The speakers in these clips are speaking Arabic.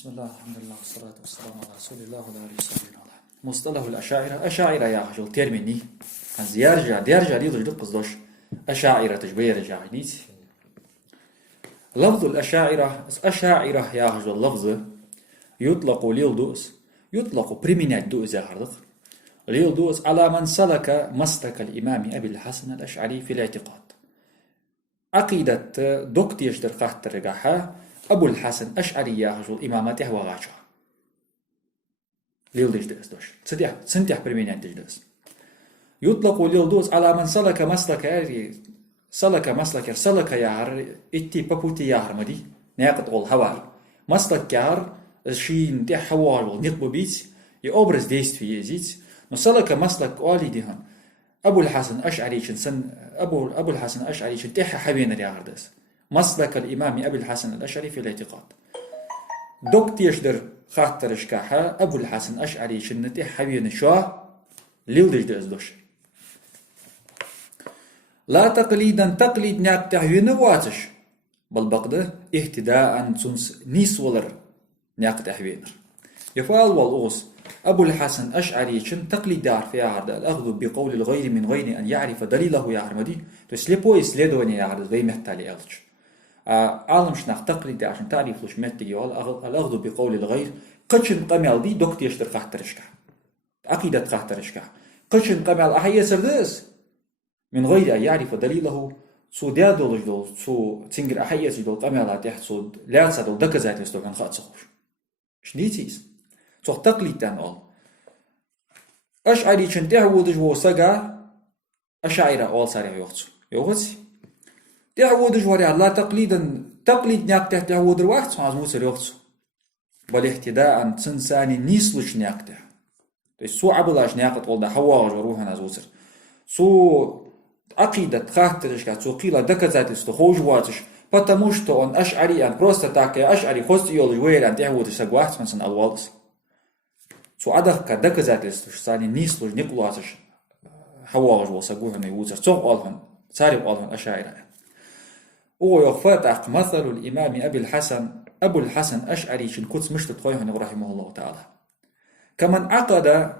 بسم الله الحمد لله والصلاة والسلام على رسول الله وعلى آله وصحبه وسلم. مصطلح الأشاعرة أشاعرة يا رجل ترميني عن زيارجع ديارجع لي ضد قصدوش أشاعرة تجبير جاعنيت لفظ الأشاعرة أشاعرة يا رجل لفظ يطلق ليلدوس يطلق بريمينات دوس يا رجل ليلدوس على من سلك مسلك الإمام أبي الحسن الأشعري في الاعتقاد عقيدة دكتيش درقات الرقاحة أبو الحسن أشعري يا رجل إمامته وغاشا ليلدوش دوش سنتيح بريمينات دوس يطلق ليلدوس على من سلك مسلك يار اتي بابوتي يار مدي ناقد أول هوار مسلك يار شين تي حوار ونقبو بيت يأبرز ديست في يزيد نسلك مسلك أولي ديهن أبو الحسن أشعري سن أبو الحسن أشعري تيح حبين اليار دس مسلك الإمام أبي الحسن الأشعري في الاعتقاد دوك يشدر خاطر شكاحة أبو الحسن أشعري تيح حبين شاه ليلدش دس دوش لا تقليدا تقليد ناك تحوين واتش بل بقده اهتداء تنس نيس ولر ناك تحوين يفعل والأوس أبو الحسن أشعري تقليد دار في عرض الأخذ بقول الغير من غير أن يعرف دليله يا عرمدي تسلبو يسلدوني يا عرض غير محتالي ألج عالم شناخ تقليد دار عشان تعرف لش متجي الأخذ بقول الغير قشن قمال دي دوكت يشتر قحترشكا عقيدة قحترشكا قشن قمال أحيا سردس من غير أن يعرف دليله سو دادولج دول سو تنجر أحيا دول قمالات يحصد لا تصدق دكزات يستوى كان خاط صخور شنيتيس سو تقليد تان أول أشعري تعودج وسجا أشعري أول سارع يوغتي تعودج وريا لا تقليد ناك تعود الوقت سو عزمو سر يوغتو بل اهتداء تنساني نيسلش ناك سو عبلاش ناك تقول ده حواج وروحنا زوسر سو عقيدة خاطرش سو قيلة دكزات استخوج واتش потому что он أشعري просто так أشعري хост يولج وير تعودج سجوات مثلا الوالس سو عدك دكزات ساني نيسلوج نيكولاتش حواج وسجوهن يوزر سو قالهن ساري قالهن أشاعرة او يغفتق مثل الإمام أبو الحسن أشعري شنكوتس مش تتقويهن رحمه الله تعالى كمن عقد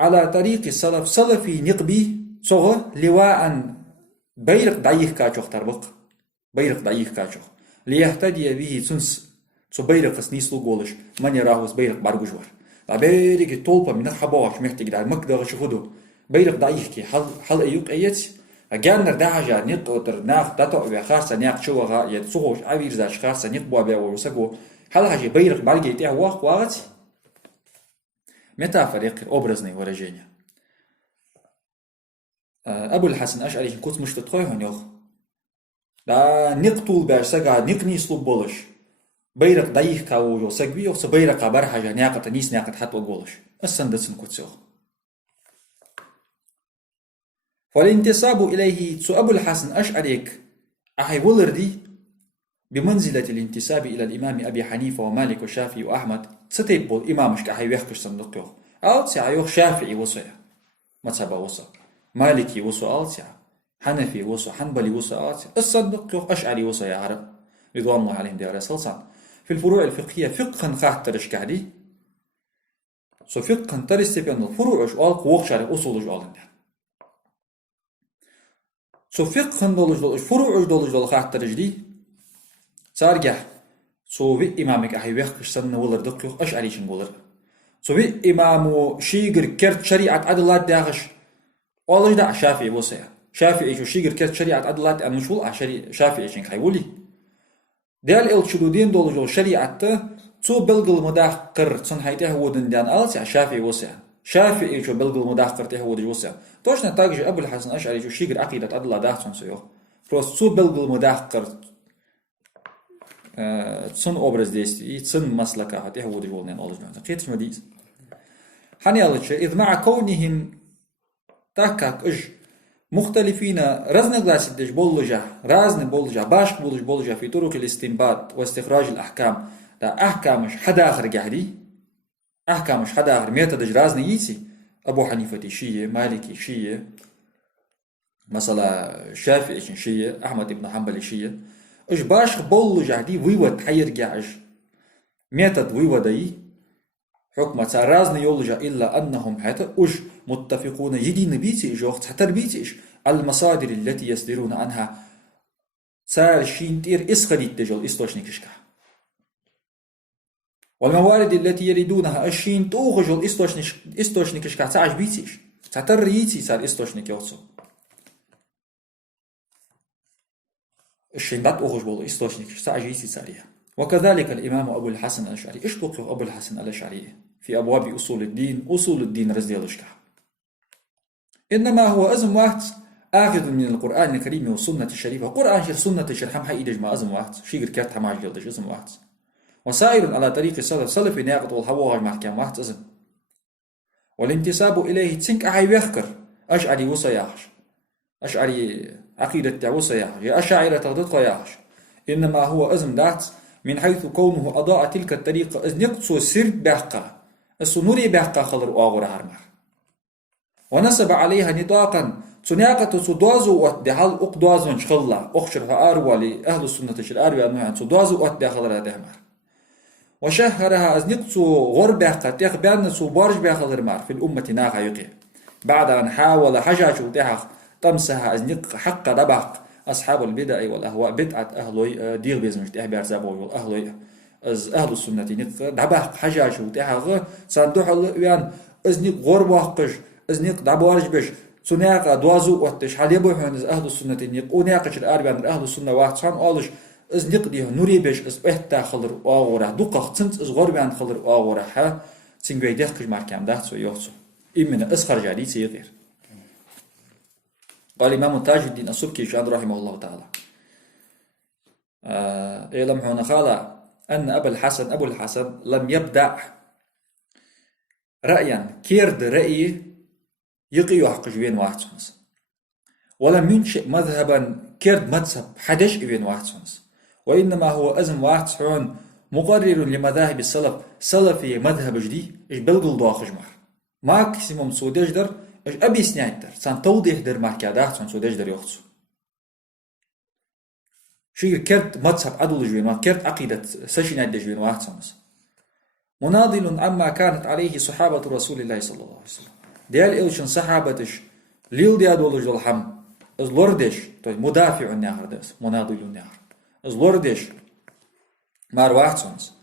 على طريق السلف سلفي نقبي صغر لواء بيرق ضعيف كاچوخ تربق بيرق ضعيف كاچوخ ليهتدي به سنس سو بيرق سنيسلو غولش من يراهوس بيرق بارغوجور بيرق طولبا من حباش محتاج دا مقدر شهودو بيرق ضعيف كي حل ايوك ايت اجانر داجا نقطر ناخ داتو بخارسا ناخ شوغا يتسوغ عبيرزاش خارسا نقبوا بيوسغو حل حاجه بيرق بارغي تي واخ واغت متى فريق أبرزني ورجيني أبو الحسن أشعري كنت مش تتخويهن يوخ لا نقطول باش سقا نقني سلوب بولش بيرق ضيح كاوجو سقبي يوخ بيرق برحاجة ناقة نيس ناقة حتى بولش السندسن كنت سيوخ فالانتساب إليه سو أبو الحسن أشعريك أحي ولردي بمنزلة الانتساب إلى الإمام أبي حنيفة ومالك وشافعي وأحمد ستيبول إمامش كأحي ويخكش صندوق أو تسعيوخ شافعي وصيا مذهبا وصا مالكي وصا ألتسع حنفي وصا حنبلي وصا ألتسع الصندوق يوخ أشعري وصا يا عرب رضوان الله عليهم ديار سلسان في الفروع الفقهية فقها خاطرش كهدي سو فقها ترستي بأن الفروع أشوال قوق شارع أصول أشوال سو فقها دولج فروع دولج خاطرش دي سارجح سو في إمامك أحي ويخكش سنة ولر دقيق أشعري شنقولر سو في إمامو شيقر كرت شريعة عدلات داغش والله دا شافعي وصيا شافعي شو شيقر كرت شريعة عدلات أن مشغول شافعي شنك حيولي ديال الشدودين دولجو شريعة سو بلغل مداخر تسن حيته ودن دان ألسع شافعي وصيا شافعي شو بلغل مداخر ته ودن وصيا توشنا تاجج أبو الحسن أشعري شو شيقر عقيدة عدلات داغسون سيو فروس سو بلغل مداخر تسن أبرز ديستي تسن مسلكة هته ودن جولنين أولج نوع قيتش مديز حنيالتش إذ مع كونهم تاكاك إج مختلفين رزن غلاسيدش رازن بولجا باشك بولجا في طرق الاستنباط واستخراج الأحكام دا أحكامش حدا آخر قاعدي أحكامش حدا آخر ميتا دج رازن ييسي أبو حنيفة شيء مالكي شيء مثلا شافعي شيء أحمد بن حنبل شيء إج باشك بولجا دي ويوت حير قاعش метод вывода حكمة رازن يولجا إلا أنهم حتى متفقون يدين بيتي جوخت حتى بيتيش المصادر التي يصدرون عنها صار شين تير إسخديت تجول إستوشنكشكا والموارد التي يريدونها الشين توغجول إستوشنكشكا تعش بيتيش حتى ريتي صار إستوشنك يوصو الشين بات أوغجول إستوشنكش تعش بيتي صاريها. وكذلك الإمام أبو الحسن الأشعري إيش بقى أبو الحسن الأشعري في أبواب أصول الدين رزيلشكا إنما هو أزم واحد آخذ من القرآن الكريم والسنة الشريفة قرآن شر سنة شر حم حي ما أزم واحد شيء كات حماج جلدش أزم واحد وسائر على طريق السلف ناقض والهواج محكم واحد أزم والانتساب إليه تسنك أحي بيخكر أشعري وصياحش أشعري عقيدة وصياحش أشعري تغضط قياحش إنما هو أزم دات من حيث كونه أضاء تلك الطريقة إذ نقصو سر بحقا السنوري بحقا خلر أغور هرمر ونسب عليها نطاقا تناقة سدوازو واتدحال أقدوازو شخلا أخشرها أروى لأهل السنة الأروى أنها سدوازو واتدحال ردهمر وشهرها إذ نقصو غور بحقا تخبان سبارج بحقا رمار في الأمة ناغا يقي بعد أن حاول حجاج وتحق تمسها إذ نق حق دبق أصحاب البدع والأهواء بدعة أهل دير بيزمش تحبير زابو أهل السنة دبق حجاج وتحق صندوح الوان إذ نق غور بحقش إذنيق دعبوارج بش سناقة دوازو واتش حال يبوحون إذ أهل السنة إنيق وناقش الأربعين أهل السنة واحد شان أولش إذنيق ديه نوري بش إذ إحتا خلر أغورا دوقا تنت إذ غربان خلر أغورا ها تنقوي ديخش ماركام ده سو يوصو إمنا إسخر جالي سيغير قال إمام تاج الدين السبكي شان رحمه الله تعالى إعلم هنا خالا أن أبو الحسن لم يبدأ رأيا كيرد رأي يقيو حق جوين واحد سنس ولم ينشئ مذهبا كيرد مذهب حدش إبين واحد سنس وإنما هو أزم واحد سعون مقرر لمذاهب السلف سلفي مذهب جدي إش بلغل دواخ جمار ماكسيموم سودج در إش أبي سنعد در سان توضيح در محكادات سان سودج در يوخصو شير كيرد مذهب عدل جوين واحد كيرد عقيدة سشنعد جوين واحد سنس مناضل عما كانت عليه صحابة رسول الله صلى الله عليه وسلم ديال إلشن صحابتش ليل ديال ولج الحم از لوردش مدافع النهر دس مناضل النهر از لوردش مار واحد سونس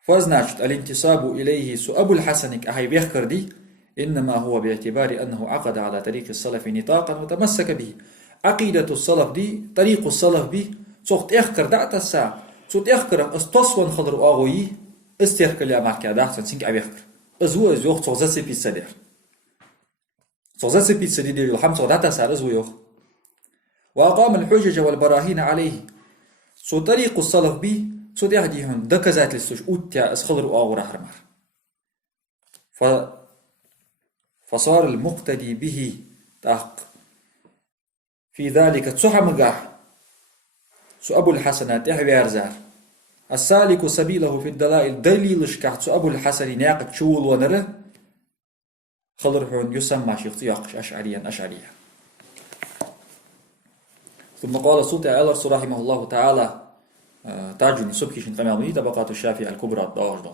فازناشت الانتساب إليه سو أبو الحسن أهي بيخكر دي إنما هو باعتبار أنه عقد على طريق السلف نطاقا وتمسك به عقيدة السلف دي طريق السلف به سوخت إخكر دعت الساعة سوخت إخكر استصوان خضر أغوي استيخكر لها معك دعت سنك أبيخكر ازو يوخ سوخ زاسي بيتسا دير سوخ زاسي بيتسا دير الحم سوخ دعت الساعة ازو يوخ وأقام الحجج والبراهين عليه سو طريق السلف به سو دي هديهم دكزات لستوش اوتيا اسخضر أغور هرمار فصار المقتدي به تاق في ذلك تسحمقع سو أبو الحسنات يحوي أرزار السالك سبيله في الدلائل دليل شكاحت سو أبو الحسن ناقد شول ونره خضرهون يسمى شيخ يقش أشعريا ثم قال صوت ألرس رحمه الله تعالى تاج الدين سبكي شن قمامي طبقات الشافعي الكبرى الضاجدة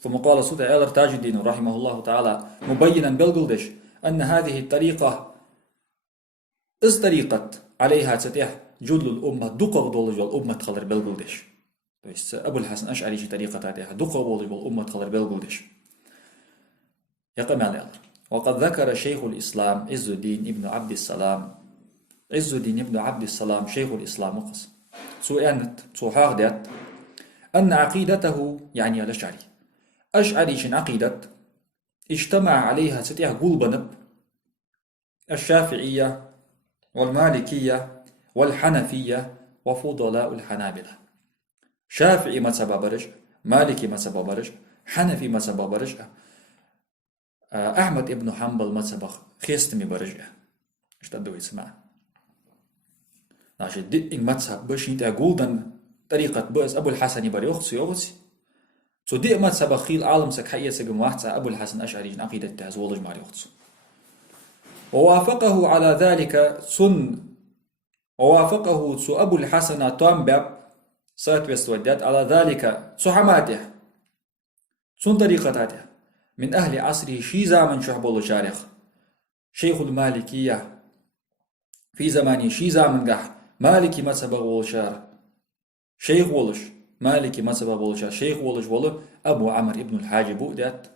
ثم قال صوت ألر تاج الدين رحمه الله تعالى مبينا بالقلدش أن هذه الطريقة طريقة عليها تتيح جل الأمة دقق دولج والأمة تخلر بالقلدش بس أبو الحسن أشعري شي طريقة تاتيها دقق دولج والأمة تخلر بالقلدش يقم على ألر وقد ذكر شيخ الإسلام عز الدين ابن عبد السلام شيخ الإسلام وقص سؤالت سوحاغدت أن عقيدته يعني الأشعري أشعري شن عقيدة اجتمع عليها ستيح قلبنب الشافعية والمالكية والحنفية وفضلاء الحنابلة شافعي ما سبابرش مالكي ما سبابرش حنفي ما سبابرش أحمد ابن حنبل ما سبخ خيستمي برجع اشتدوا يسمع ناشي دي إن مذهب باش نتا قولدن طريقة بأس أبو الحسن بريوخس يوغسي سو دي مذهب خيل عالم سك حيا سجم واحد أبو الحسن أشعري عقيدة تهزولج مريوخس ووافقه على ذلك ووافقه سو أبو الحسن طامباب سات وستودات على ذلك سو حماته سون طريقة تاتي من أهل عصره شي زامن شعبولو شارخ شيخ المالكية في زماني شي زامن قح مالكي مذهب والشار شيخ ولش مالكي مذهب والشار شيخ ولش ولو أبو عمرو ابن الحاج بؤدات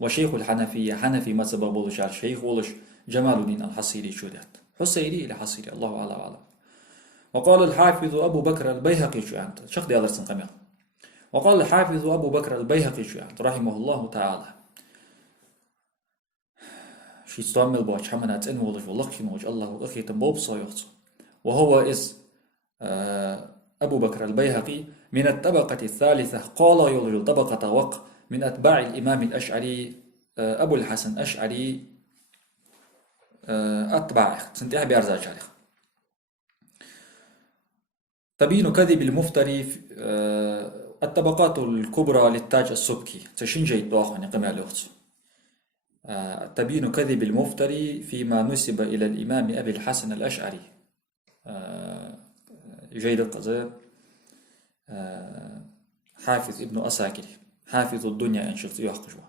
وشيخ الحنفية حنفي مذهب والشار شيخ ولش جمال الدين الحصيري شودات حصيري إلى حصيري الله أعلم. وقال الحافظ أبو بكر البيهقي شوانت شخ دي أدرسن قميل. وقال الحافظ أبو بكر البيهقي شوانت رحمه الله تعالى شي استعمل بوش حمنات إن ولج والله نوج الله أخي تنبوب صيوت وهو أبو بكر البيهقي من الطبقة الثالثة قال يولج طبقة وق من أتباع الإمام الأشعري أبو الحسن الأشعري أتباع سنتيح بيرزا شارخ تبين كذب المفتري الطبقات الكبرى للتاج السبكي تشنجي الدواخن قمع لغته تبين كذب المفتري فيما نسب إلى الإمام أبي الحسن الأشعري جيد القضاء حافظ ابن أساكر حافظ الدنيا إن شخص يحقجوا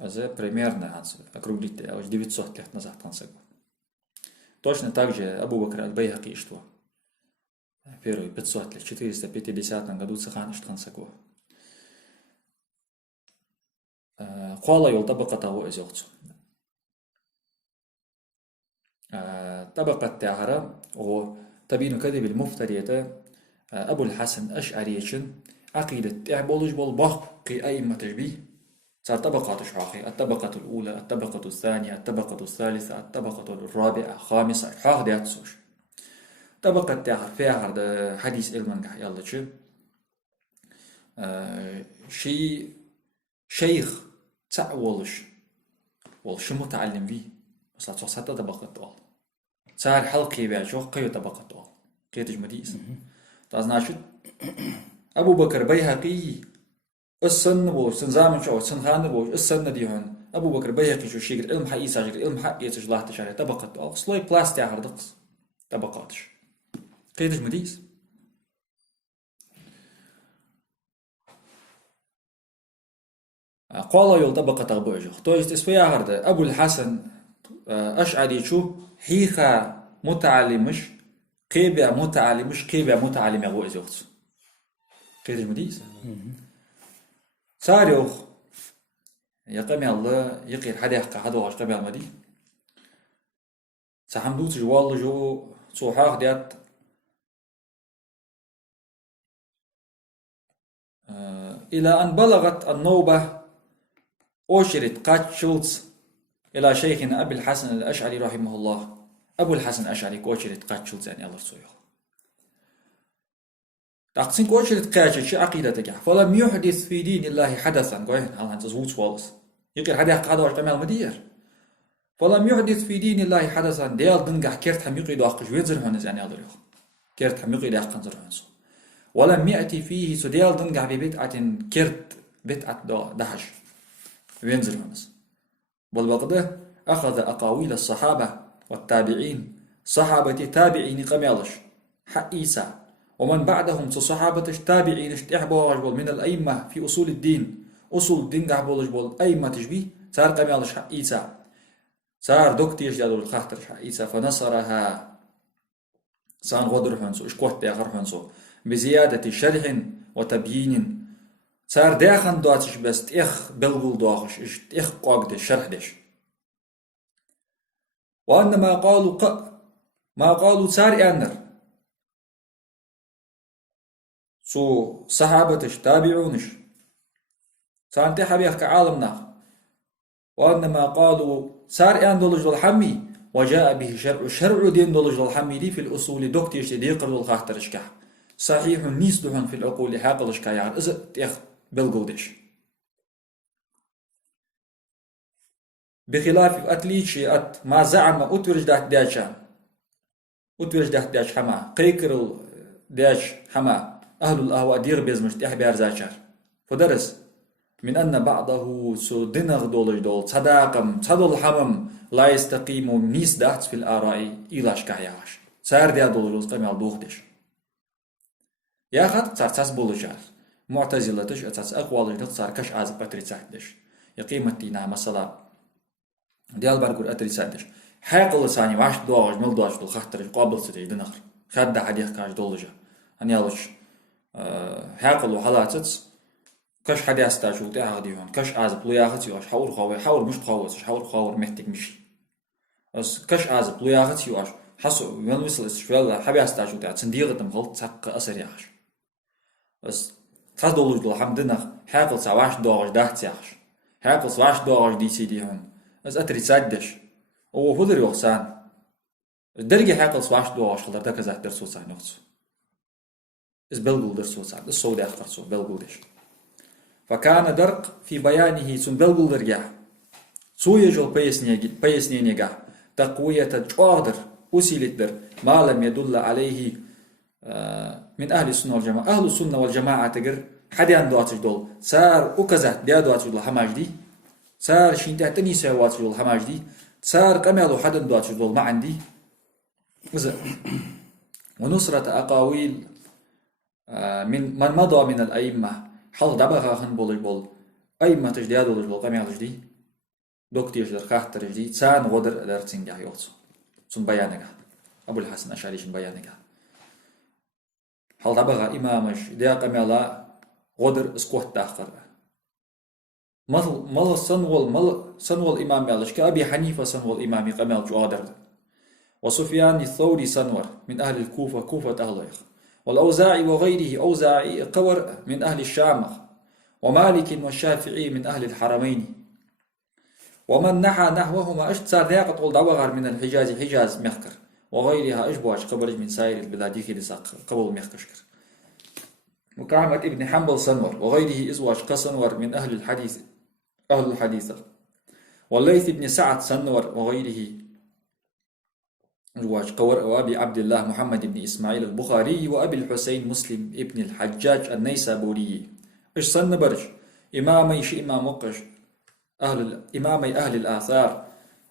هذا بريميرنا هانس أكروبليت أو جديد صوت تحت نزح تنسقوا точно так же أبو بكر البيهقي اشتوى первый 450 году цехан иштхансакуа قال يول طبقة هو إزيغتو طبقة تاهرة وتبين كذب المفترية أبو الحسن أشعريشن عقيدة تعبولج بالبحق أئمة تشبيه صار طبقات شاخي الطبقة الأولى الطبقة الثانية الطبقة الثالثة الطبقة الرابعة الخامسة حاخ ديات سوش طبقة تاهر فيها هذا حديث علما يلا شو شي شيخ تعولش والشو متعلم بيه بس لا تصحى طبقة طوال صار حلقي بعشو قيو طبقة طوال قيتج مديس تازناشد أبو بكر بيهقي السن بوش سنزامن شو سنخان بوش السن ديهن أبو بكر بيهقي شو شيء علم حقيقي ساجر علم حقيقي تجلاه تشاري طبقة طوال سلوي بلاستي عردقس طبقاتش قيتج مديس قال يول طبقة طبوجه تو استسفيا هرده أبو الحسن أشعري شو حيخا متعلمش كيبع متعلمش كيبع متعلم يغو إزيوخت قيتج مديس ساريوخ يقمي الله يقير حدا يحقا حدا واش قمي المدي سحمدوت جوال جو صوحاخ ديات إلى أن بلغت النوبة أوشرت قات شولتز إلى شيخنا أبي الحسن الأشعري رحمه الله أبو الحسن الأشعري كوشرت قات شولتز يعني الله رسوله تقسين كوشرت قاتش شي عقيدتك فلم يحدث في دين الله حدثا قوين هل أنت زوج والس يقر حدا هذا واش قمال مدير فلم يحدث في دين الله حدثا ديال دنقح كيرت حميقي دو أخش ويزر هونز يعني الله رسوله كيرت حميقي دو أخش هونز ولم يأتي فيه سديال دنقح ببدعة كيرت بدعة دهش وينزل هونس بالبقدة أخذ أقاويل الصحابة والتابعين صحابة تابعين قميلش حقيسا ومن بعدهم صحابة التابعين اشتحبوا من الأئمة في أصول الدين أصول الدين قحبولش بول أئمة تشبيه صار قميلش حقيسا صار دكتيش جادول الخاطر حقيسا فنصرها سان غدر هونسو اشكوت آخر هونسو بزيادة شرح وتبيين صار داخن دواتش بس إخ بلغل دواتش إخ قاقد الشرح ديش وأن ما قالوا صار أنر سو صحابتش تابعونش سانتي حبيخ كعالمنا وأن ما قالوا صار أن دولج الحمي وجاء به شرع دين دولج الحمي دي في الأصول دوكتيش دي قرد الخاطرش كح صحيح نيس دهن في العقول حاقلش كيار إذا إخ بلغودش بخلاف أتليتشي ما زعم أتورج دات داشا أتورج دات داش حما قيكر داش حما أهل الأهواء دير بيزمش تحبير زاشر فدرس من أن بعضه سو دنغ دولج دول صداقم صدول حمم لا يستقيم نيس دات في الآراء إلاش كحياش سار ديا دولج قميال دوخدش يا خط صار تاس بولجار معتزلتش أساس أقوال صار كش عازب أتريساتش يقيمتنا مثلا ديال برجر أتريساتش حاقل ثاني واش دوج مل دوج دول خاطر قابل ستي دنخر خد حديث كاش دولجا أني ألش حاقل وحالاتس كش حديث تاجو تاع غديون كش عازب لو ياخذ يواش حاور مش تخوص حاور محتك مشي بس كش عازب لو ياخذ يواش حسو من وصل استشفال حبيس تاجو تاع تنديغ تمخلط تسق أسر ياش بس تاس دولج دول حمدنخ حاقل سواش دوج دهت ياش حاقل سواش دوج دي سي دي هون بس أتريساتش هو فضل يوخسان الدرجة حاقل سواش دوج خلر ده كذا درسو سان يوخسو إس بلغول درسو سان الصود آخر سو بلغول دش فكان درق في بيانه سن بلغول درجع سو يجول بيسني نيجا تقوية جوادر وسيلة در ما لم يدل عليه من أهل السنة والجماعة أهل السنة والجماعة تقر حديان دواتش دول سار وكذا ديا دواتش دول حماج دي سار شين تحتني سواتش دول حماج دي سار كمالو حدن دواتش دول ما عندي ونصرة أقاويل من مضى من الأئمة حل دبغا خن بولج بول أئمة تجديا دولج بول كمالج دي دوكتيش در خاطر دي سان غدر در تنجح يوتسو سن بيانك أبو الحسن أشعري شن بيانك حل دبغا إمامش ديا كمالا غدر اسكوت تاخر مل سنول إمام يالش كأبي حنيفة سنول إمامي كمال جوادر وسفيان الثوري سنور من أهل الكوفة كوفة أهل والأوزاعي وغيره أوزاعي قور من أهل الشام ومالك والشافعي من أهل الحرمين ومن نحى نحوهما صار ذاك طول دواغر من حجاز مخكر وغيرها أشبواش قبرج من سائر البلاد يخلص قبل مخكشكر وكعمة ابن حنبل سنور وغيره إزواج قسنور من أهل الحديث والليث بن سعد سنور وغيره أزواج قور وأبي عبد الله محمد بن إسماعيل البخاري وأبي الحسين مسلم ابن الحجاج النيسابوري إيش سن برج إمامي شي إمام وقش إمامي أهل الآثار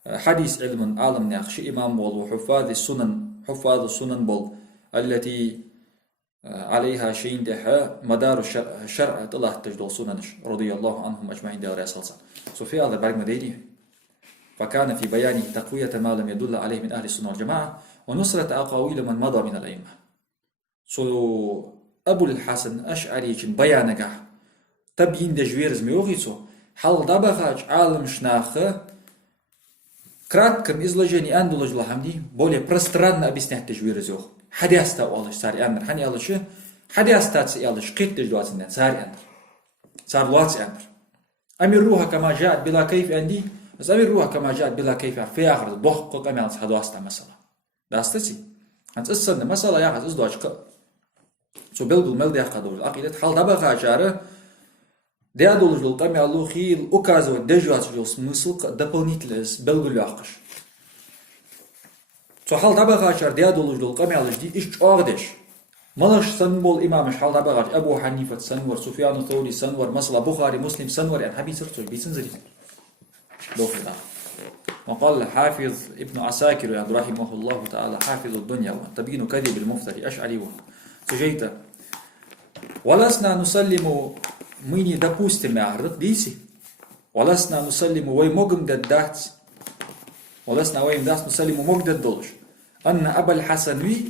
حديث علم عالم ناخش إمام بول وحفاظ السنن بول التي عليها شين دحا مدار الشرع طلع تجدول سننش رضي الله عنهم أجمعين دار رسالة سوفي هذا بعد مديري فكان في بيان تقوية ما لم يدل عليه من أهل السنة والجماعة ونصرة أقاويل من مضى من الأئمة أبو الحسن أشعري بيانك تبين دجويرز ميوغيسو حل دبخاج عالم شناخه كراتكم إزلاجيني أندولج لحمدي بولي برستران أبيسنه تجويرز يوخ حدي أستا والله ساري أمر حني الله شو حدي أستا تسيالله شقيت تجوات الناس ساري أمر صار لواتس أمر أمر روحها كما جاءت بلا كيف عندي بس أمر روحها كما جاءت بلا كيف في آخر ضحك كما ينصح دواستا مسألة داستسي أنت أصلا مسألة يا أخي أصدواج سو بلغل ملدي أخذوا العقيدة حل دبخا جاره ديادول جل قام يالله خيل أكازو دجوات جل مسلق دبونيتلس بلغل يعقش سو حل دبخا جار ديادول جل قام يالله جدي إيش أغدش ملش سنبول إمامش حل دبخا أبو حنيفة سنور سفيان الثوري سنور مثلا بخاري مسلم سنور يعني حبي سرتوش بيسنزري دوفي دا وقال حافظ ابن عساكر يعني رحمه الله تعالى حافظ الدنيا تبين كذب المفتري أشعري سجيت ولسنا نسلم ميني допустим أعرض ديسي ولسنا نسلم ويمقم ددات ولسنا ويمداس نسلم مقدد دولش أن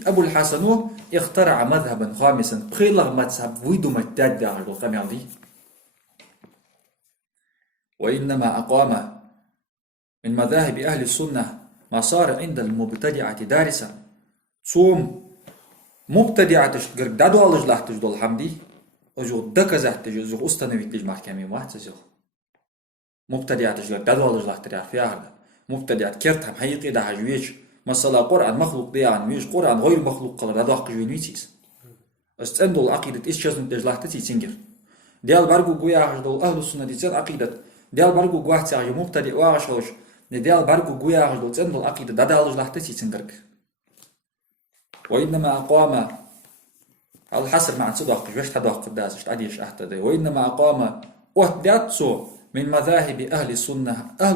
أبو الحسن اخترع مذهبا خامسا بخيلغ مذهب ويدو متداد داخل قام دي وإنما أقام من مذاهب أهل السنة ما صار عند المبتدعة دارسا صوم مبتدعة تشتغل دادو الله جلاه تجدول حمدي أجو دكزه تجو أستنوي تيج محكمة واحد تجو مبتدعة تشتغل دادو الله جلاه تريع في أهل مبتدعة كرتهم حقيقي ده حجويج مثلا قرآن مخلوق ديان ويج قرآن غير مخلوق قال دادو حق جوينيتيس استندول عقيدة إيش شزن تجلاه تتيسينجر ديال بارجو جويا عجدول أهل السنة دي زاد عقيدة ديال بارجو جواه تعجب مبتدع وعشوش ديال بارجو جويا عجدول استندول عقيدة دادو الله جلاه تتيسينجر وإنما أقام الحسر مع صدق جوش تدق قداس عديش أحتدي وإنما أقام وحداتسو من مذاهب أهل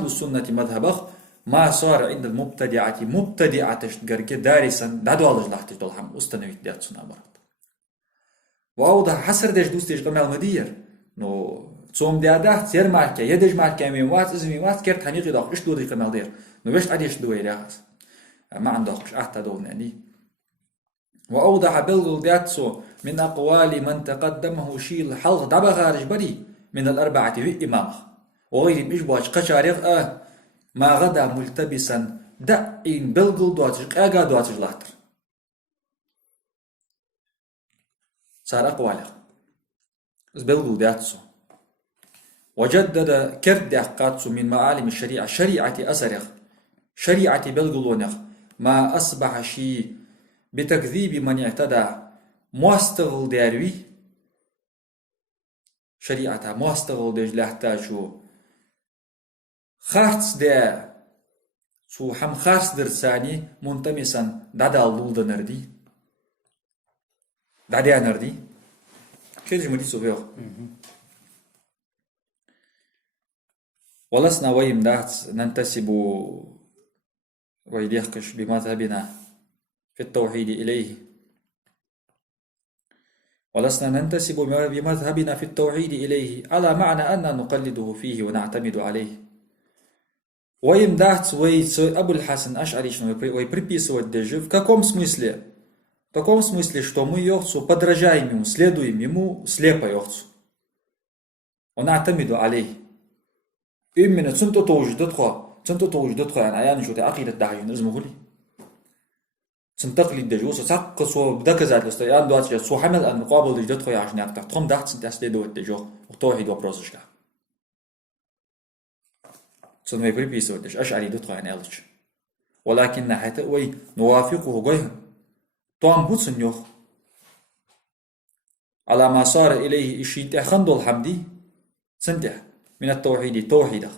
السنة مذهبه ما صار عند المبتدعة مبتدعة تشتغل دارسا دادو الله جلاه تجدول حم أستنوي دياتسو نابرد وأوضح حسر ديش دوستيش قمال مدير نو تصوم دياده سير ماركا يدج ماركا ميوات ازميوات كيرت حنيقي داق ايش دوري قمال دير نو بيش عديش دوي ليات ما عندهش أحتى دون يعني. وأوضح بالغلداتسو من أقوال من تقدمه شيل حلق دبا خارج بري من الأربعة في إمامه وغير مشبوش قشاريغ ما غدا ملتبسا دعين بالغل دواتش أغا دواتش لاتر صار أقواله بس بالغلداتسو وجدد كرد أحقاتسو من معالم الشريعة شريعة أسرغ شريعة بالغلونغ ما أصبح شي بتكذيب من اعتدى مواستغل داروي شريعة مواستغل ديج لاحتاجو خارتس دا سو هم خارس درساني منتمسا دادا اللولد نردي دادا نردي كيف جمدي سوفيو ولسنا ويم دات ننتسب ويديخكش بمذهبنا في التوحيد إليه ولسنا ننتسب بمذهبنا في التوحيد إليه على معنى أن نقلده فيه ونعتمد عليه ويم دات أبو الحسن أشعري ويبريبيسو الدجف в каком смысле? В таком смысле, что мы йохцу подражаем ему, следуем ему слепо йохцу. ونعتمد عليه. إمنا تنتو توجدتخوا يعني أيان شو تعقيدة داعين اسمه لي. تنتقل الدجوس وتعق سو بدك زاد الاستيان دوات سو حمل المقابل دجدتخوا عشان يقطع تقوم دحت سنتاسلي دوت دجو وتوحيد وبروسشكا. سنوي بريبيسو دج أشعري دتخوا يعني ألش. ولكن حتى وي نوافقه جوه طعم بوتسن يوخ على ما صار إليه إشي تخندل الحمدي سنتح من التوحيد توحيده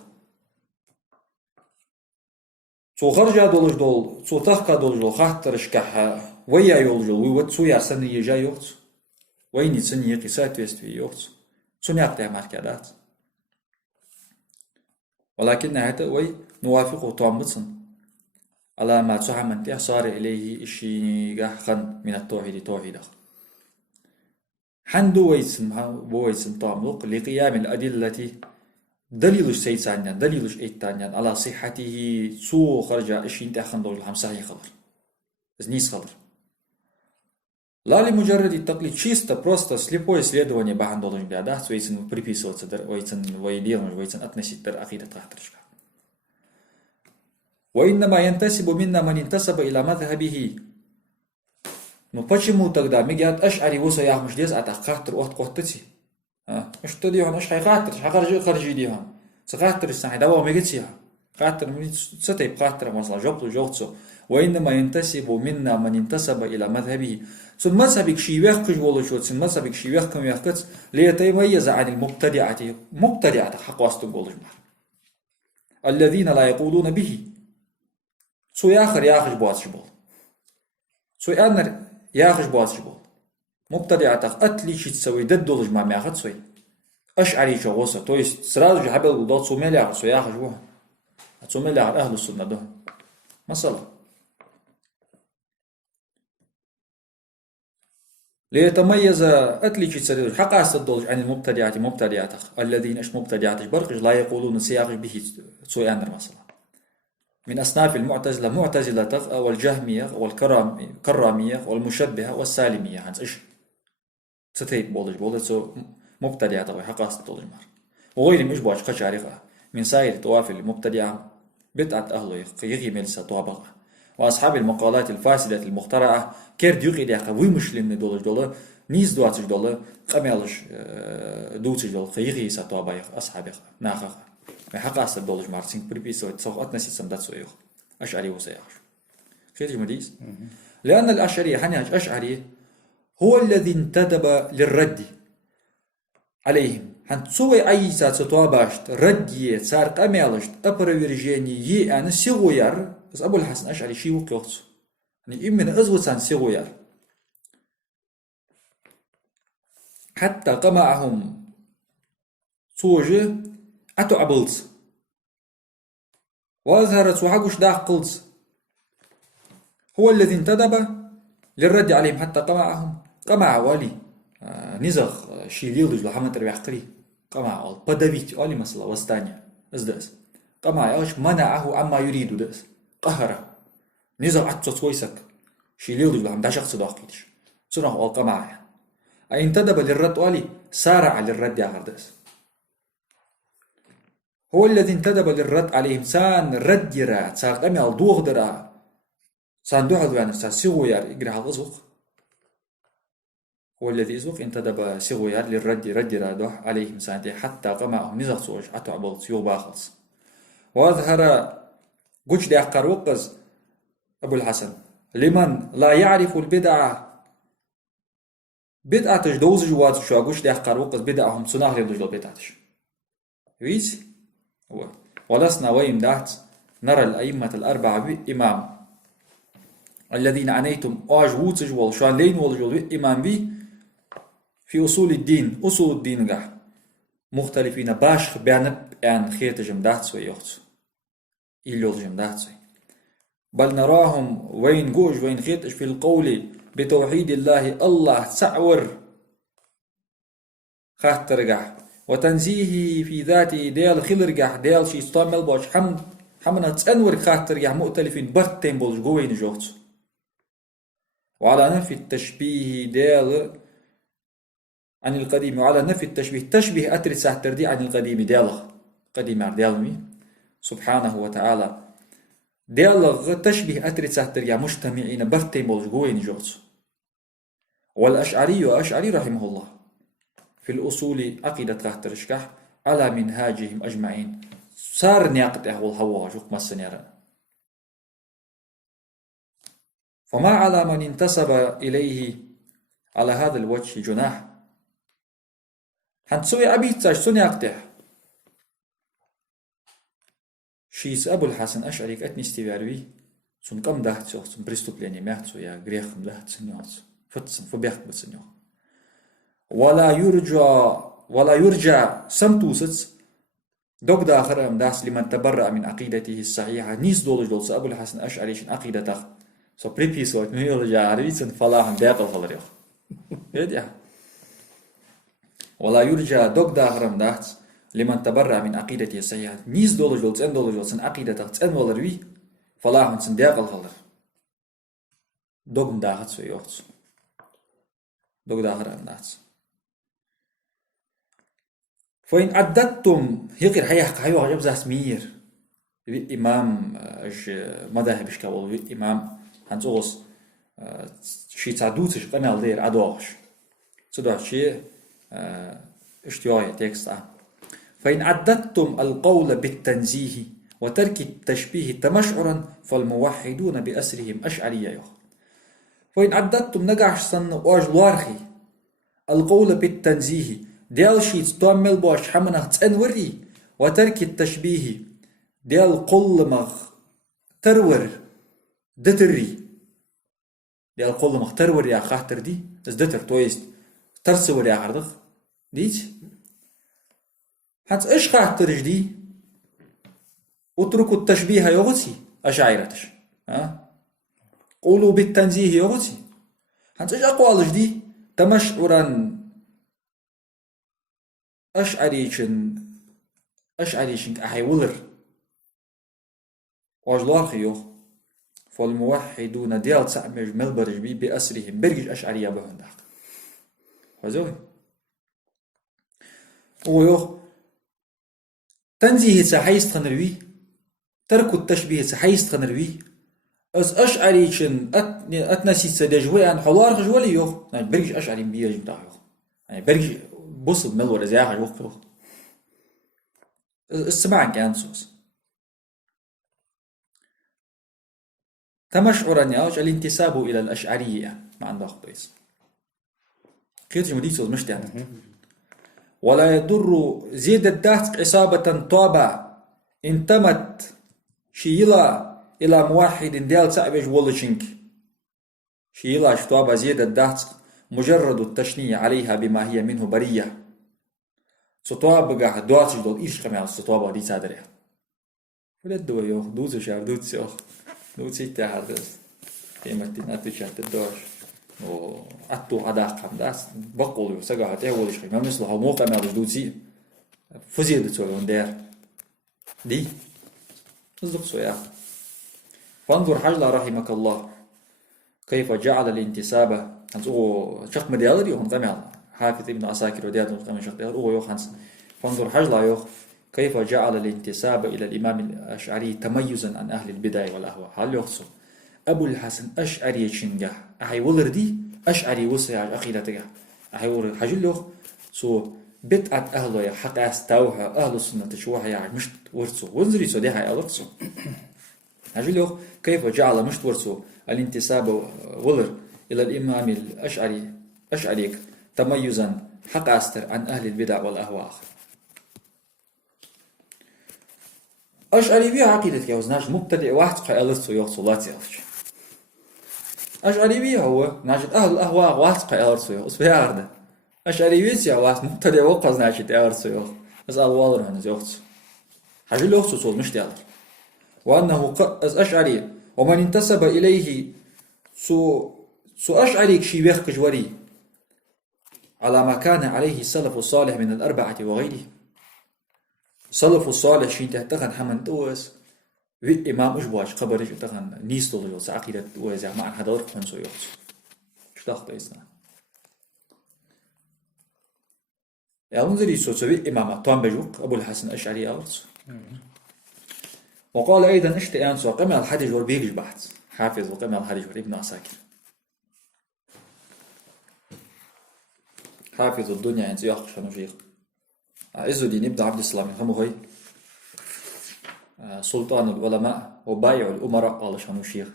سو خرجا دولج دول سو تخكا دولج دول خاطرش كح ويا يولج ويوت سو يا سن يجا يوت ويني سن يقيسات ويست في يوت سن يقطع ماركادات ولكن حتى وي نوافقه طعم بوتسن على ما تحمل صار إليه إشي خن من التوحيد توحيده حندو ويسن طاملق لقيام الأدلة دليلش سيتانيا دليلش إيتانيا على صحته سو خرج إشي انت خندو الهم صحيح خبر زنيس خبر لا لمجرد التقليد чисто просто слепое исследование бахандолж бяда вейсен приписываться вейсен вейдилн вейсен относить тер акида трахтершка وإنما ينتسب منا من انتسب إلى مذهبه. Но почему тогда мигят أشعري وصا يعمش ديز أتخاطر وقت قوتتي مش تديهم مش حيخاطر خرجي ديهم سخاطر السنة دوا ميجتيها خاطر من ستي بخاطر مثلا جبل جوتسو وإنما ينتسب منا من انتسب إلى مذهبه ثم مذهبك شيوخ كجول شو ثم مذهبك شيوخ كم يحكت ليتميز عن مبتدعة حق واستقول الذين لا يقولون به سو ياخر ياخش بواتش بول سو أنر ياخش بواتش بول مبتدعة أتلي شيء تسوي ددولج ما ياخد سوي أشعري شو غوصة تويس سراج حبل ودات سو مليار سو ياخش بوها سو مليار أهل السنة ده مثلا ليتميز أتلي شيء تسوي حق أستدولج عن مبتدعة الذين إيش مبتدعة برقج لا يقولون سياخش به سو أنر مثلا من أصناف المعتزلة معتزلة والجهمية والكرامية والمشبهة والسالمية عن إيش ستيت بولج سو مبتدعة وحقاصة بولج مار وغير مش باش قشارقة من سائر الطوائف المبتدعة بدعة أهله يغي ملسة طوابقة وأصحاب المقالات الفاسدة المخترعة كير ديوغي ديقة ويمشلين دولج نيز دواتش دولة قميلش دوتش دولة يغي سطوابقة أصحابه ناخخ حقاصة بولج مار سينك بريبيسو تصوغ أتنسي سمدات سويخ أشعري وسيخش شيء مديس لأن الأشعري حنياج أشعري هو الذي انتدب للرد عليهم هنتسوي أي ساتوا باشت ردي صار قميلشت أبرويرجيني يي أنا سيغوير بس أبو الحسن أشعري شي وقيوت يعني إمن أزوتان سيغوير حتى قمعهم سوجي أتو عبلت وأظهرت وحقوش داق قلت هو الذي انتدب للرد عليهم حتى قمع والي نزغ شي ليلدج لحمد تربيح قري قمع أول بدويت أولي مسألة وستانية إزدأس قمع أوش منعه عما يريد دأس قهره نزغ عطس سويسك شي ليلدج لحمد عشق صداقيتش صنع أول قمع انتدب للرد أولي سارع للرد يا غردس هو الذي انتدب للرد عليهم سان رد يرا سان قمع الضوغ درا سان دوحد يعني سان سيغويار يقرأ الغزوق هو الذي يزوق انتدب سيغويار للرد رد رادوح عليهم سانتي حتى قمعهم نزغ سوج عتو عبال سيو باخلص وأظهر قوش دي أحقر وقز أبو الحسن لمن لا يعرف البدعة بدعة دوز جواز شو قوش دي أحقر وقز بدعهم صناح لدوج البدعتش ويز هو ولسنا ويم دات نرى الأئمة الأربعة إمام الذين عنيتم أوج ووتج والشوان لين والجول إمام بي في أصول الدين أصول الدين قاع مختلفين باش بيانب أن خيرت جمدات ويوخت إليول جمدات بل نراهم وين جوج وين خيرتش في القول بتوحيد الله سعور خاطر قاع وتنزيهه في ذاته ديال خلر قاع ديال شي ستامل باش حمنا تنور خاطر قاع مختلفين برتين بولج جوين جوخت وعلى نفي التشبيه ديال عن القديم وعلى نفي التشبيه تشبيه أتري ساعتردي عن القديم ديالغ قديم عن ديالمي سبحانه وتعالى ديالغ تشبيه أتري ساعتردي مجتمعين برتين بولج جوين جوخت والأشعري رحمه الله في الأصول عقيدة خاطرشكح على منهاجهم أجمعين صار نياقته والهوا جوك ما السنيران فما على من انتسب إليه على هذا الوجه جناح هنتسوي عبيد تاج سنياقته شيس أبو الحسن أشعري كأتني استيباروي سن كم دهت سوخ سن بريستوبليني مهتسو يا غريخ مدهت سنيوخ فتسن فبيخ بسنيوخ ولا يرجع سمتوسس دوك داخر أم داس لمن تبرأ من عقيدته الصحيحة نيس دولس أبو الحسن أشعري شن عقيدته سو بريبيس وقت من يرجع عربيسن فلاهم داقل فلريخ يديها ولا يرجع دوك داخر أم داس لمن تبرأ من عقيدته الصحيحة نيس دولس أن دولس سن عقيدته أن ولروي فلاهم سن داقل فلر دوك داخر سو يوخت دوك داخر أم داس فإن عددتم هيقر حيحق حيوه عجب زاس مير إمام مذاهب شكاول إمام هنسوغس شي تعدوتش قنال دير عدوغش صدوح شي اشتياعي تكست فإن عددتم القول بالتنزيه وترك التشبيه تمشعرا فالموحدون بأسرهم أشعرية فإن عددتم نقعش سن واج لوارخي القول بالتنزيه ديال شيء تعمل باش حمنا تنوري وترك التشبيه ديال قل مغ ترور دتري ديال قل مغ ترور يا خاطر دي از دتر تويست ترسور يا عرض ديت حتى ايش خاطر جدي اتركوا التشبيه يغتي اشعيرتش قولوا بالتنزيه يغتي حتى ايش اقوال جدي تمشعرا أشعريشن أحيولر واجلار خيوخ فالموحدون ديال تعمج ملبرج بي بأسرهم برجج أشعرية بهن داق وزوي ويوخ تنزيه سحيست خنروي ترك التشبيه سحيست خنروي أز أشعريشن أتنسي سدجوي عن حوار خجولي يوخ يعني برجج أشعري بيرج داق يعني برجج بص بملور زياها جوخ السماع كان سوس تمشعرا ياوش الانتساب إلى الأشعرية ما عنده خطيس كيف جمدي سوس مش يعني ولا يضر زيد الدهت عصابة طابع انتمت شيلا إلى موحد ديال تعبج ولشنك شيلا شطابة زيد الدهت مجرد التشنيع عليها بما هي منه برية سطواب بقى دواتش دول إيش كمان سطواب دي صادرة ولا دو يوخ دوز شعر دوز يوخ دوز يتعرض قيمة ناتج الدوش وعطوا عداق قمداس بقولوا سجع تهول شيء ما مثله موقع ما بدوتي فزيد تسوي دير دي تصدق سويا فانظر حجلا رحمك الله كيف جعل الانتساب هنسوق شق مديالري وهم قمع حافظ ابن عساكر ودياد قمع شق ديال هو يوخنس فانظر حجلا يوخ كيف جعل الانتساب إلى الإمام الأشعري تميزا عن أهل البدع والأهواء هل يخصو أبو الحسن أشعري شنجح أحي ولردي أشعري وسع أخيلتك أحي ولد حجل يوخ سو بدعة أهله يا حق أستوها أهل السنة تشوها يا مش ورثو وزري سو دي هاي ألقصو حجل يوخ كيف جعل مش ورثو الانتساب ولر إلى الإمام الأشعري أشعريك تميزا حق أستر عن أهل البدع والأهواء أشعري بيها عقيدتك يا وزناش مبتدئ واحد قي ألرثو يوخصو لا تيافش أشعري بيها هو ناجد أهل الأهواء واحد قي ألرثو يوخصو بيها أرده أشعري بيها واحد مبتدئ وقز ناجد ألرثو يوخ بس الوالر هنز يوخصو حاجل يوخصو صول مش تيالر وأنه أشعري ومن انتسب إليه سو أشعريك شي بيخ جوري على ما كان عليه السلف الصالح من الأربعة وغيره سلف الصالح شين تهتغن حمن توس في إمام إجواج قبرش تغن نيس طوليو سعقيدة وزع معن هدور خنسو يوتس اشتاق إسنا ينظري سوسوي إمام طوان بجوك أبو الحسن أشعري أورس وقال أيضا اشتئان سو قمع الحديث وربيج بحث حافظ وقمع الحديث ابن عساكر حافظ الدنيا عند ياخ شنو شيخ عز الدين ابن عبد السلام هم هي سلطان العلماء وبايع الأمراء قال شنو شيخ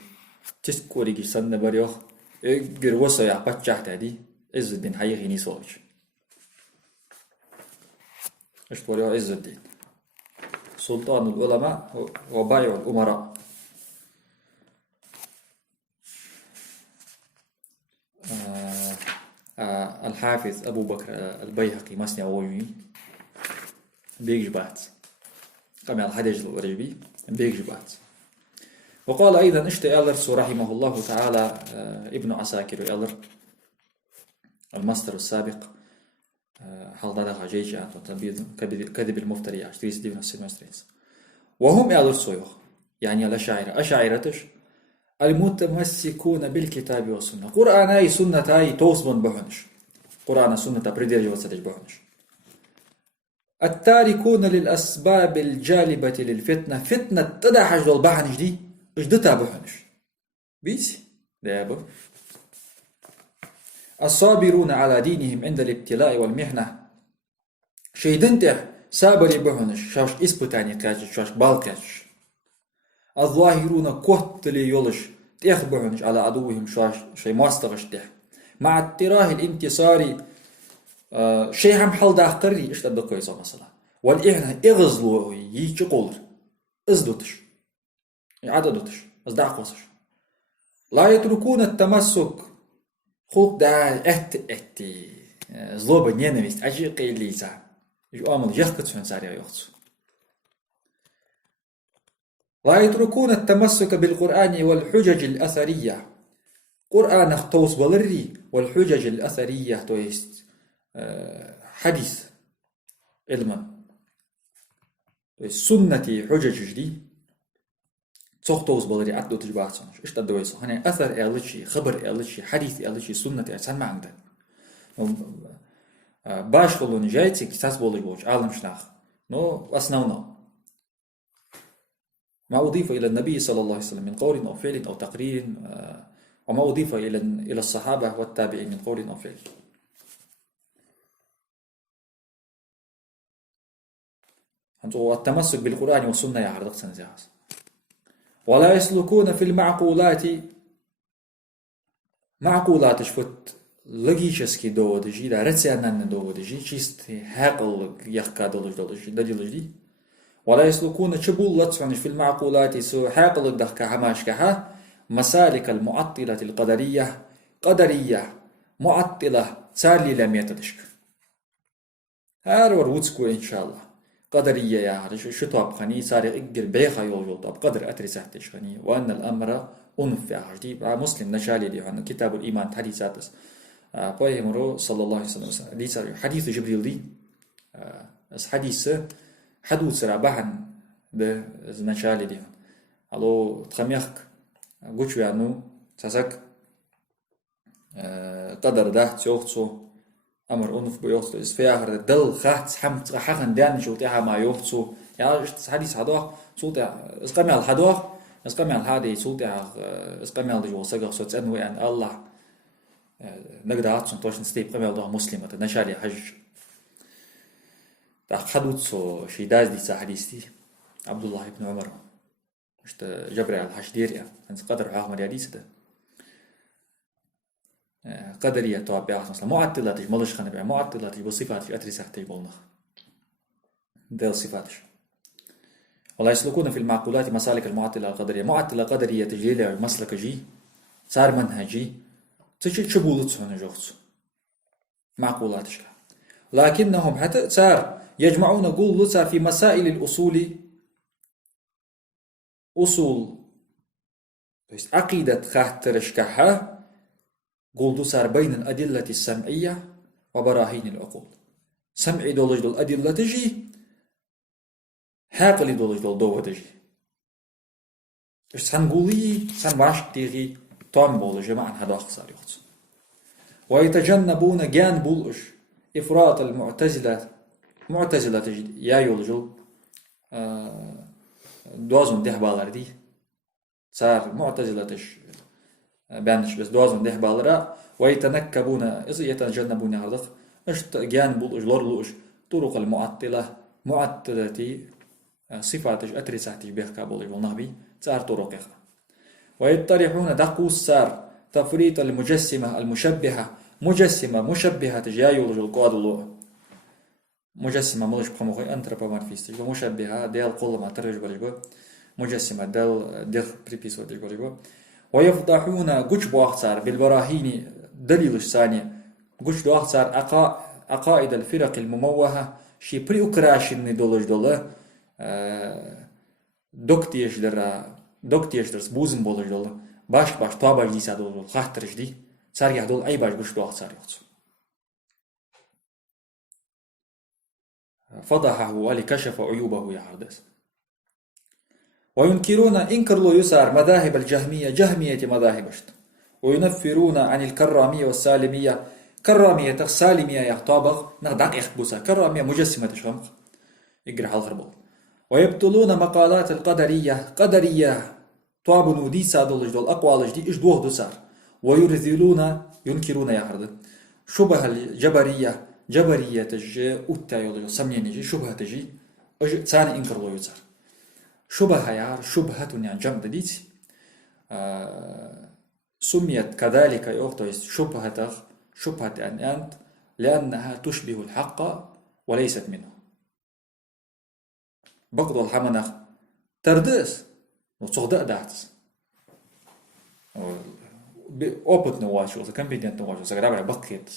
تسكوري جسنا بريوخ جروسا يا بتشاه تادي عز الدين حي غني صوج ايش تقولوا عز الدين سلطان العلماء وبايع الأمراء الحافظ أبو بكر البيهقي مسني أوجي بيجبات قام الحديث الوريبي بيجبات وقال أيضا اشتئالرس رحمه الله تعالى ابن عساكر يالر المصدر السابق حلدها جيجة كذب المفتري عشتريس ديفن السيمستريس وهم يالرسو يوخ يعني الأشاعرة أشاعرتش المتمسكون بالكتاب والسنة قرآن أي سنة أي توصبن بحنش قرآن سنة بريدير وسدج بحنش التاركون للأسباب الجالبة للفتنة فتنة تدع حجد البحنش دي اجدتها بحنش بيسي دابو الصابرون على دينهم عند الابتلاء والمحنة شيدنته سابري بحنش شاش إسبتاني كاش شاش بالكاش الظاهرون كوتلي يولش تيخ بحنش على عدوهم شاش شي ماستغش تيخ مع التراه الانتصاري شيء هم حل داختري إيش تبدأ كويسة مثلا والإحنا إغزلوا يجي قولر إزدوتش عددوتش إزدع قوسش لا يتركون التمسك خوك دا ات زلوبة نينويست أجي قيليسا يجو آمل يخكت فين ساريا يختص لا يتركون التمسك بالقرآن والحجج الأثرية قرآن اختوص بلري والحجج الأثرية تويست حديث علما سنة حجج دي تختوص بلري عدو تجبات سنش إيش تدويسو هنا أثر إعلشي خبر إعلشي حديث إعلشي سنة إعلشي ما عنده باش قولون جايتي كتاس بولي بوش عالم شناخ نو أسنونا ما أضيف إلى النبي صلى الله عليه وسلم من قول أو فعل أو تقرير وما أضيف إلى الصحابة والتابعين من قول أو فعل التمسك بالقرآن والسنة يا عرضك سنزاز ولا يسلكون في معقولات شفت لغيشسكي دودجي لا رتسيانان دودجي چيست هاقل يخكا دودجي ولا يسلكون شبول لطفنش في المعقولات سو هاقل دخكا حماشكها مسالك المعطلة القدرية قدرية معطلة سالي لم يتدشك هارور وتسكو إن شاء الله قدرية يا شو طاب خني صار إقل بيخا يوجو طاب قدر أتري سحتش خني وأن الأمر أنف في عجدي مسلم نشالي دي عن كتاب الإيمان حديثات بايمرو صلى الله عليه وسلم حديث جبريل دي حديث حدوث رابعا بنشالي دي allo تخميخك قوش يعني تسك قدر ده تيوختو أمر أنف بيوختو إسفياهر دل خات حمت حقن دان شو تيها ما يوختو يا حديث هذا صوت إسقامي الحدوه إسقامي الحادي صوت إسقامي الجو سجق صوت أنو أن الله نقدر عطسن توشن ستيب قامي الده مسلمة نشالي حج تأخذت سو شيداز دي حديثي عبد الله بن عمر مش جبر على الحشدير يعني أنت قدر عاهم الحديث ده قدرية توابع مثلا معطلات ملش خنبع معطلات بصفات أترسات يقولنا ده صفات ولا يسلكون في المعقولات مسالك المعطلة القدرية معطلة قدرية تجيلة مسلك جي صار منهجي تجي شبولت هنا جوت معقولات شكا لكنهم حتى صار يجمعون قول صار في مسائل الأصول أصول عقيدة خاطر شكاها قول صار بين الأدلة السمعية وبراهين العقول سمعي دولج دول أدلة تجي حاقلي دولج دول دوه تجي إيش سنقولي سنواش تيجي توم بولج ما عن هذا خسار يخص ويتجنبون جان بولج إفراط المعتزلة تجي يا يولجو دوازن ده بالردي صار معتزلة تج بانش بس دوازن ده بالرا ويتنكبون إذا يتجنبون هذا إيش جان بولج لورلوش طرق المعطلة معطلة صفات أترسات بيخ بولج والنبي صار طرق يخ ويطرحون دقوس صار تفريط المجسمة المشبهة مجسمة مشبهة جاي يولجو القادلو مجسمة ملش بخموخي أنتروبومورفيستيك مشبهة ديال كل ما ترجع بلجبو مجسمة ديال بريبيسو ديال بلجبو ويفضحون قش بواخ صار بالبراهين دليل الثاني قش بواخ صار عقائد الفرق المموهة شي بري أوكراشن دولج دوله دوكتيش درس بوزن بولج دوله باش تواباش دي سادول خاطرش دي صار يهدول أي باش قش بواخ صار يخص فضحه ولكشف عيوبه يا عردس وينكرون إنكر لو يسار مذاهب الجهمية جهمية مذاهبشت وينفرون عن الكرامية والسالمية كرامية السالمية يخطابغ نغدق يخبوسا كرامية مجسمة شمق يقرح الغربل ويبطلون مقالات القدرية قدرية طابنوا دي سادول جدول أقوال جدي إجدوه دسار ويرذلون ينكرون يا عردس شبه الجبرية جبرية تجي أوتا يولي سميني جي شبهة تجي ثاني إنكر لو يسار شبهة يار شبهة يعني جمع ديتي سميت كذلك يوقتويس شبهة أنت لأنها تشبه الحق وليست منه بقضوا الحمنخ تردس وتصغدق داعتس أوبت نواشو كم بيدين نواشو سكرابع بقيت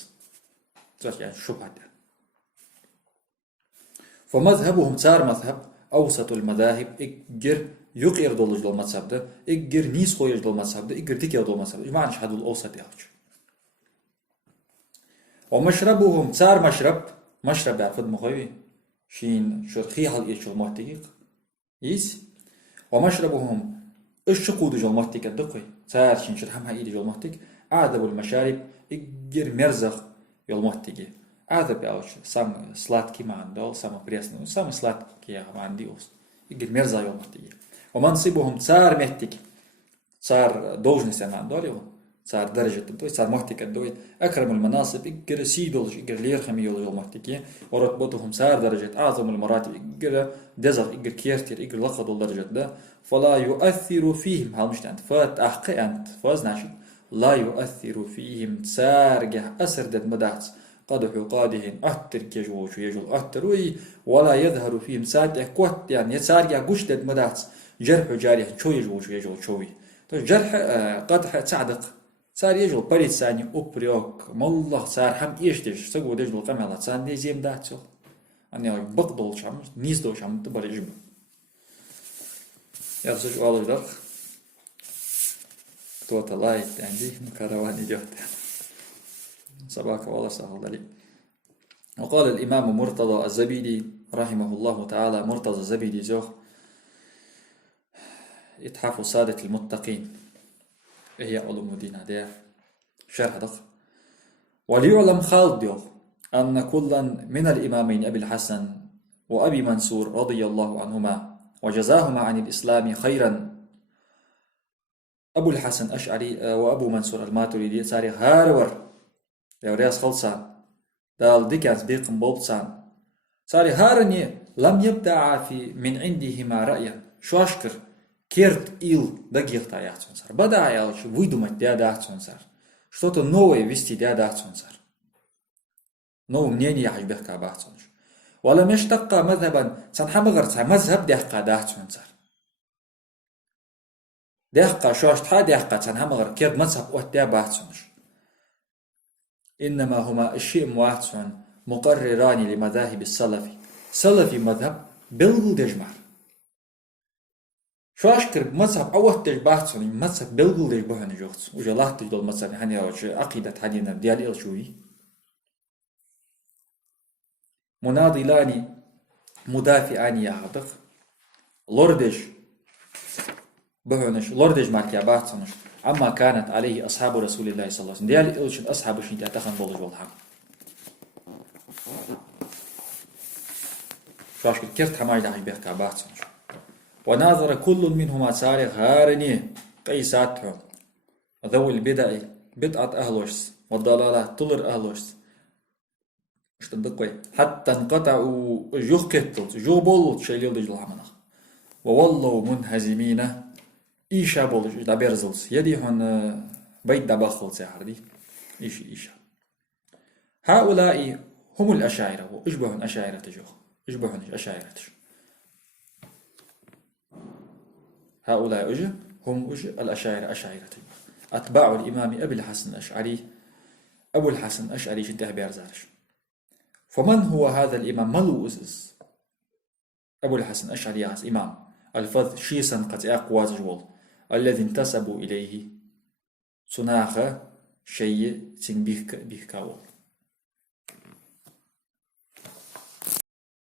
يعني شبهة فمذهبهم صار مذهب أوسط المذاهب إجر يقير دولج دول مذهب ده إجر نيس خويج دول مذهب ده إجر تكير دول مذهب ده ما عنش هذا الأوسط يعرج ومشربهم صار مشرب يعرفد مخوي شين شرخي هل إيش المحتقق يس ومشربهم الشقود جو المحتقق الدقي صار شين شرحم هاي جو المحتقق عادب المشارب إجر مرزق يول محتقق عادب يعرج سام سلاتكي ما عنده سام بريسنو سام سلاتكي ما عندي أوس يجر مرزق يول محتقق ومنصبهم صار محتقق صار دوجنس يعني عنده اليوم صار درجة الدوي صار محتك الدوي أكرم المناصب إجر سيدولج إجر لير خميولج المحتكين ورتبتهم صار درجة أعظم المراتب إجر دزر إجر كيرتير إجر لقدوا درجة ده فلا يؤثر فيهم هالمش أنت فات أحقي أنت فاز ناشد لا يؤثر فيهم سارجه أسر دد مدات قدح قادهم أحتر كيجوش يجول أحتروي ولا يظهر فيهم سارجه قوت يعني سارجه قش دد مدات جرح جارح شو يجوش يجول شوي جرح قدح تصعدق صار يجول بريد ثاني أوبريوك مالله صار هم إيشتش سقوا دجل قمة صار نيزيم داتسو أنا بقدل شام نيز دو شام تبري جبل يا سجوا الله يدق توتا لايت عندي مكرواني جهد صباك والله سهل لي. وقال الإمام مرتضى الزبيدي رحمه الله تعالى، مرتضى الزبيدي زوخ إتحاف السادة المتقين هي علوم الدين هذا شرح دق. وليعلم خالد أن كلا من الإمامين أبي الحسن وأبي منصور رضي الله عنهما وجزاهما عن الإسلام خيرا، أبو الحسن أشعري وأبو منصور الماتريدي ساري هارور رياس خلصان دال ديكانس بيقم بولتسان ساري هارني لم يبدع في من عندهما رأيا شو أشكر كيرت إيل دقيق تاياتون سار بدأ يالش ويدومت دياداتون سار что-то новое вести دياداتون سار نو мнение يحجبه كاباتون ولم يشتق مذهبا سنحمغر مذهب ديحقا داتون سار ديحقا شوشتها ديحقا سنحمغر كيرت مذهب وات دياباتونش، إنما هما الشيء مواتسون مقرران لمذاهب السلفي سلفي مذهب بلغو دجمار شو أشكر مذهب أوه تجباتسون مذهب بلغو دجبهن جوخت وجلاه تجدل مذهب هني عقيدة حدينا ديال إلشوي مناضلان مدافعان يا حدق لوردج بهنش لوردج ماركيا باتسونش عما كانت عليه أصحاب رسول الله صلى الله عليه وسلم ديال إلشن أصحاب شنيت أتخن بولج والحق شو أشكر كرت حماي داعي بيحكا باتسونش. وناظر كل منهما ساري هارني قيساتهم ذوي البدع بدعة أهلوش والضلالات طلر أهلوش حتى انقطعوا جوخكتل جوبول شيليل دجل عمنا ووالله منهزمين إيشا بولج دا بيرزلس يدي هون بيت دباخل سيحردي إيشا. هؤلاء هم الأشاعرة وإشبهن أشاعرة جوخ إشبهن أشاعرة هؤلاء هم الأشاعرة أشاعرة أتباع الإمام أبي الحسن الأشعري أبو الحسن الأشعري شنته بيرزارش. فمن هو هذا الإمام ملوز أبو الحسن الأشعري إمام الفذ شيسا قد أقواز جول الذي انتسبوا إليه صناخ شيء سنبيك كاول